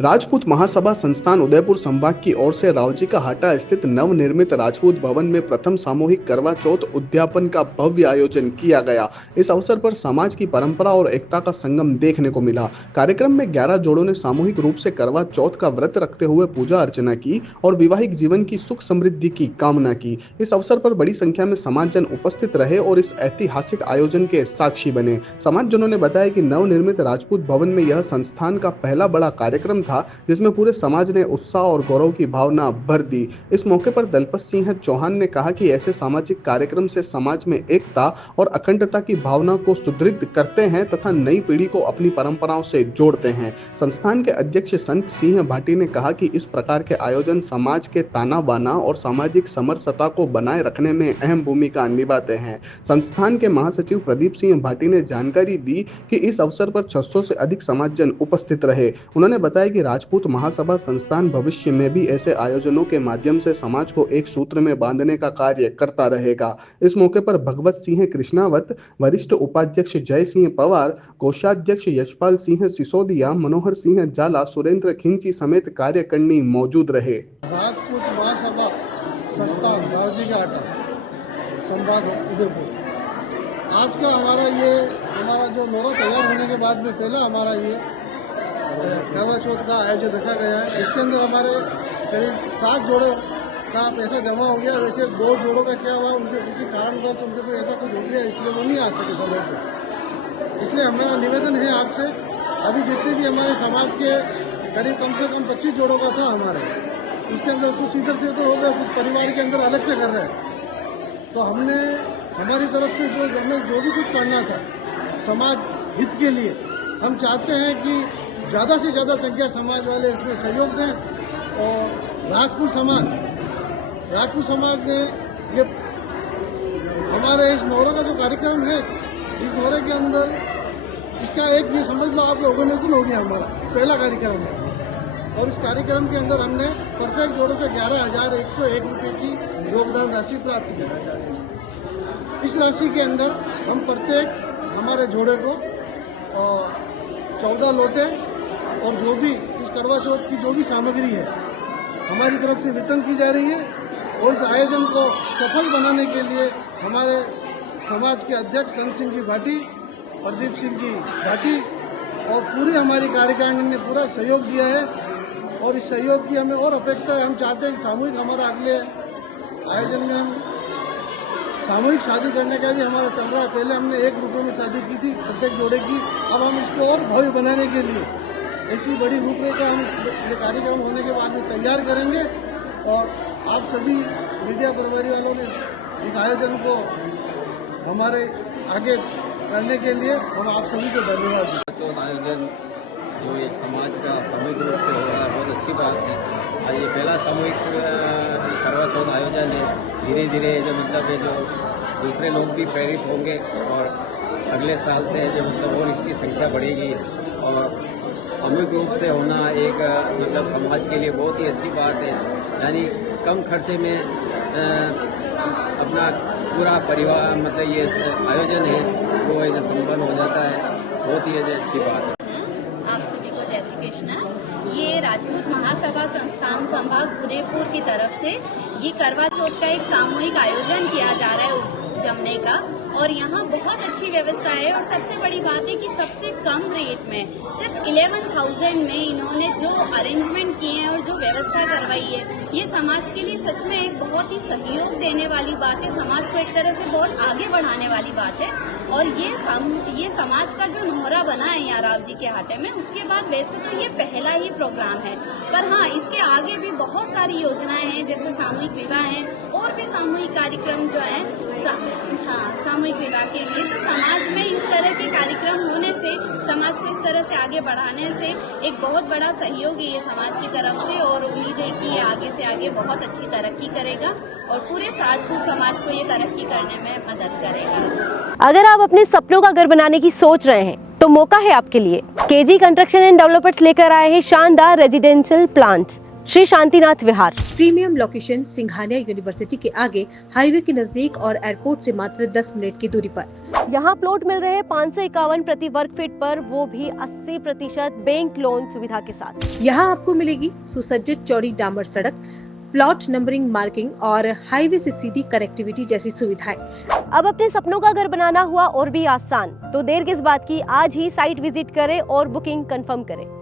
राजपूत महासभा संस्थान उदयपुर संभाग की ओर से रावजी का हाटा स्थित नवनिर्मित राजपूत भवन में प्रथम सामूहिक करवा चौथ उद्यापन का भव्य आयोजन किया गया। इस अवसर पर समाज की परंपरा और एकता का संगम देखने को मिला। कार्यक्रम में 11 जोड़ों ने सामूहिक रूप से करवा चौथ का व्रत रखते हुए पूजा अर्चना की और वैवाहिक जीवन की सुख समृद्धि की कामना की। इस अवसर पर बड़ी संख्या में समाजजन उपस्थित रहे और इस ऐतिहासिक आयोजन के साक्षी बने। समाजजनों ने बताया कि नवनिर्मित राजपूत भवन में यह संस्थान का पहला बड़ा कार्यक्रम था जिसमें पूरे समाज ने उत्साह और गौरव की भावना भर दी। इस मौके पर दलपत सिंह चौहान ने कहा कि ऐसे सामाजिक कार्यक्रम से समाज में एकता और अखंडता की भावना को सुदृढ़ करते हैं तथा नई पीढ़ी को अपनी परंपराओं से जोड़ते हैं। संस्थान के अध्यक्ष संत सिंह भाटी ने कहा कि इस प्रकार के आयोजन समाज के ताना बाना और सामाजिक समरसता को बनाए रखने में अहम भूमिका निभाते हैं। संस्थान के महासचिव प्रदीप सिंह भाटी ने जानकारी दी कि इस अवसर पर 600 से अधिक समाजजन उपस्थित रहे। उन्होंने बताया कि राजपूत महासभा संस्थान भविष्य में भी ऐसे आयोजनों के माध्यम से समाज को एक सूत्र में बांधने का कार्य करता रहेगा। इस मौके पर भगवत सिंह कृष्णावत, वरिष्ठ उपाध्यक्ष जय सिंह पवार, कोषाध्यक्ष यशपाल सिंह सिसोदिया, मनोहर सिंह जाला, सुरेंद्र खिंची समेत कार्यकर्णी मौजूद रहे। राजपूत महासभा संस्थान रावजी का हाटा संभाग उदयपुर, आज का हमारा जो नोरा तैयार होने के बाद में पहला हमारा ये करवा चौथ का आयोजन रखा गया है। इसके अंदर हमारे करीब 7 जोड़ों का पैसा जमा हो गया। वैसे 2 जोड़ों का क्या हुआ, उनके किसी कारणवश उनको कोई ऐसा कुछ हो गया इसलिए वो नहीं आ सके समय पर। इसलिए हमारा निवेदन है आपसे, अभी जितने भी हमारे समाज के करीब कम से कम 25 जोड़ों का था हमारे, उसके अंदर कुछ इधर से उधर हो गया, कुछ परिवार के अंदर अलग से कर रहे हैं। तो हमने हमारी तरफ से जो भी कुछ करना था समाज हित के लिए, हम चाहते हैं कि ज़्यादा से ज़्यादा संख्या समाज वाले इसमें सहयोग दें। और राजपूत समाज ने ये हमारे इस नौरे का जो कार्यक्रम है, इस नौरे के अंदर इसका एक ये समझ लो आप ऑर्गेनाइजेशन हो गया हमारा पहला कार्यक्रम है। और इस कार्यक्रम के अंदर हमने प्रत्येक जोड़ों से 11,101 रुपये की योगदान राशि प्राप्त की। इस राशि के अंदर हम प्रत्येक हमारे जोड़े को 14 लोटे और जो भी इस करवा चौथ की जो भी सामग्री है हमारी तरफ से वितरण की जा रही है। और इस आयोजन को सफल बनाने के लिए हमारे समाज के अध्यक्ष संत सिंह जी भाटी, प्रदीप सिंह जी भाटी और पूरी हमारी कार्यकारिणी ने पूरा सहयोग दिया है। और इस सहयोग की हमें और अपेक्षा है। हम चाहते हैं कि सामूहिक हमारा अगले आयोजन में हम सामूहिक शादी करने का भी हमारा चल रहा है। पहले हमने 1 रुपये में शादी की थी प्रत्येक जोड़े की, अब हम इसको और भव्य बनाने के लिए ऐसी बड़ी रूपरेखा हम ये कार्यक्रम होने के बाद में तैयार करेंगे। और आप सभी मीडिया प्रभारी वालों ने इस आयोजन को हमारे आगे करने के लिए हम आप सभी को धन्यवाद दें। चौथ आयोजन जो एक समाज का सामूहिक रूप से हो रहा है, बहुत अच्छी बात है। और ये पहला सामूहिक करवा चौथ आयोजन है। धीरे धीरे जो मतलब है जो दूसरे लोग भी प्रेरित होंगे और अगले साल से जो मतलब और इसकी संख्या बढ़ेगी। और सामूहिक रूप से होना एक मतलब समाज के लिए बहुत ही अच्छी बात है। यानी कम खर्चे में अपना पूरा परिवार मतलब ये आयोजन है वो ऐसे संपन्न हो जाता है, बहुत ही अच्छी बात है। आप सभी को जय श्री कृष्ण। ये राजपूत महासभा संस्थान संभाग उदयपुर की तरफ से ये करवा चौथ का एक सामूहिक आयोजन किया जा रहा है जमने का। और यहाँ बहुत अच्छी व्यवस्था है। और सबसे बड़ी बात है कि सबसे कम रेट में सिर्फ 11,000 में इन्होंने जो अरेंजमेंट किए हैं और जो व्यवस्था करवाई है, ये समाज के लिए सच में एक बहुत ही सहयोग देने वाली बात है। समाज को एक तरह से बहुत आगे बढ़ाने वाली बात है। और ये समाज का जो नोहरा बना है यहाँ रावजी के हाटे में, उसके बाद वैसे तो ये पहला ही प्रोग्राम है, पर हाँ इसके आगे भी बहुत सारी योजनाएं हैं, जैसे सामूहिक विवाह है और भी सामूहिक कार्यक्रम जो है सामूहिक विवाह के लिए। तो समाज में इस तरह के कार्यक्रम होने से, समाज को इस तरह से आगे बढ़ाने से एक बहुत बड़ा सहयोग है ये समाज की तरफ से। और उम्मीद है कि ये आगे से आगे बहुत अच्छी तरक्की करेगा और पूरे राजपूत समाज को ये तरक्की करने में मदद करेगा। अगर आप अपने सपनों का घर बनाने की सोच रहे हैं तो मौका है आपके लिए। केजी कंस्ट्रक्शन एंड डेवलपर्स लेकर आए हैं शानदार रेजिडेंशियल प्लांट्स। श्री शांतिनाथ विहार। प्रीमियम लोकेशन सिंघानिया यूनिवर्सिटी के आगे, हाईवे के नजदीक और एयरपोर्ट से मात्र 10 मिनट की दूरी पर। यहाँ प्लॉट मिल रहे हैं 551 प्रति वर्ग फीट पर, वो भी 80% बैंक लोन सुविधा के साथ। यहाँ आपको मिलेगी सुसज्जित चौड़ी डामर सड़क, प्लॉट नंबरिंग, मार्किंग और हाईवे से सीधी कनेक्टिविटी जैसी सुविधाएं। अब अपने सपनों का घर बनाना हुआ और भी आसान, तो देर किस बात की, आज ही साइट विजिट करें और बुकिंग कंफर्म करें।